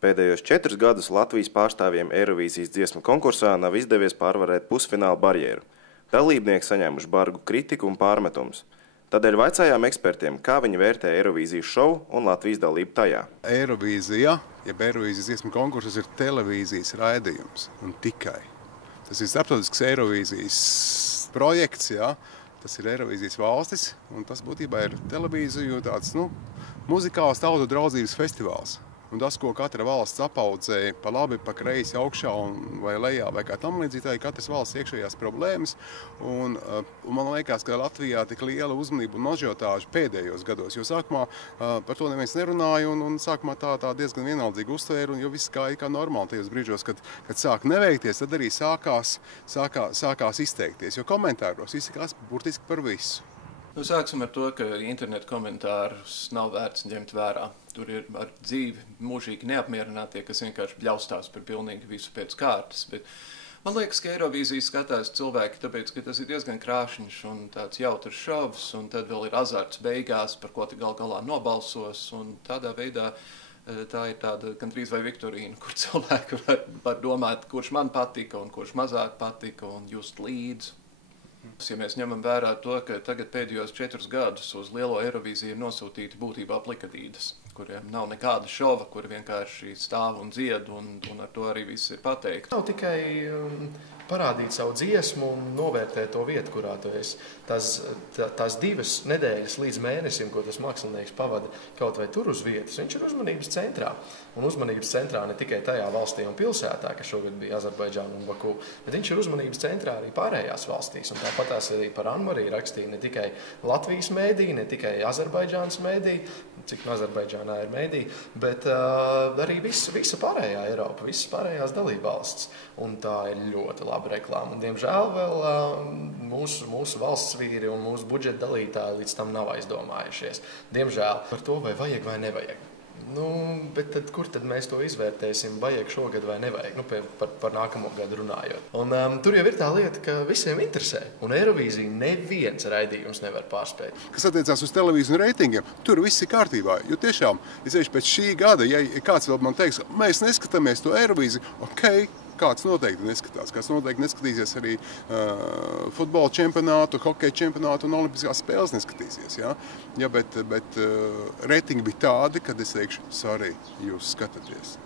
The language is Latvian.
Pēdējos 4 gadus Latvijas pārstāvjiem Eirovīzijas dziesmu konkursā nav izdevies pārvarēt pusfināla barjeru. Dalībnieki saņēmuši bargu kritiku un pārmetumus. Tādēļ vaicājām ekspertiem, kā viņi vērtē Eirovīzijas šovu un Latvijas dalību tajā. Eirovīzija, jeb Eirovīzijas dziesmu konkurss ir televīzijas raidījums un tikai. Tas ir starptautisks Eirovīzijas projekts, jā. Tas ir Eirovīzijas valstis, un tas būtībā ir televīziju tāds, muzikāls tautu draudzības festivāls. Un tas, ko katra valsts apaudzē pa labi, pa kreisi, augšā vai lejā vai kā tam līdzīgi, tā ir katras valsts iekšējās problēmas. Un man liekas, ka Latvijā tik liela uzmanība un ažiotāža pēdējos gados, jo sākumā par to neviens nerunāja un sākumā tā diezgan vienaldzīgi uztvēra, un jo viss kā normāli tajos brīžos, kad sāk neveikties, tad arī sākās izteikties, jo komentāros izsakās burtiski par visu. Sāksim ar to, ka internetu komentārus nav vērts ņemt vērā. Tur ir ar dzīvi mūžīgi neapmierinātie, kas vienkārši bļaustās par pilnīgi visu pēc kārtas. Bet man liekas, ka Eirovīzija skatās cilvēki, tāpēc, ka tas ir diezgan krāšņš un tāds jautrs šovs, un tad vēl ir azarts beigās, par ko gal galā nobalsos, un tādā veidā tā ir tāda gandrīz vai viktorīna, kur cilvēki var domāt, kurš man patika un kurš mazāk patika un just līdzi. Ja mēs ņemam vērā to, ka tagad pēdējos 4 gadus uz lielo Eirovīziju ir nosūtīti būtībā plikadīdas, kuriem nav nekāda šova, kur vienkārši stāv un dzied, un ar to arī viss ir pateikts. Nav tikai parādīt savu dziesmu un novērtēt to vietu, kurā tu esi. Tās 2 nedēļas līdz mēnesim, ko tas mākslinieks pavada kaut vai tur uz vietas, viņš ir uzmanības centrā. Un uzmanības centrā ne tikai tajā valstī un pilsētā, kas šogad bija Azerbaidžāna un Baku, bet viņš ir uzmanības centrā arī pārējās valstīs. Un tāpatās arī par Anmariju rakstīja ne tikai Latvijas mēdī, ne tikai Azerbaidžānas mēdī, cik no Azerbaidžānā ir mēdī, bet arī visa pārējā Eiropa, visas pārējās dalībvalsts. Un tā ir ļoti laba reklāma. Un, diemžēl vēl mūsu valsts vīri un mūsu budžeta dalītāji līdz tam nav aizdomājušies. Diemžēl par to, vai vajag vai nevajag. Bet tad, kur tad mēs to izvērtēsim, vajag šogad vai nevajag, par nākamo gadu runājot. Un tur jau ir tā lieta, ka visiem interesē, un Eirovīziju neviens raidījums nevar pārspēt. Kas attiecās uz televīziju un reitingiem, tur viss ir kārtībā, jo tiešām, pēc šī gada, ja kāds vēl man teiks, ka mēs neskatāmies to Eirovīziju, kāds noteikti neskatās. Kāds noteikti neskatīsies arī futbola čempionātu, hokeja čempionātu un olimpiskās spēles neskatīsies. Ja? Bet reitingi bija tādi, kad es teikšu, sorry, jūs skatāties.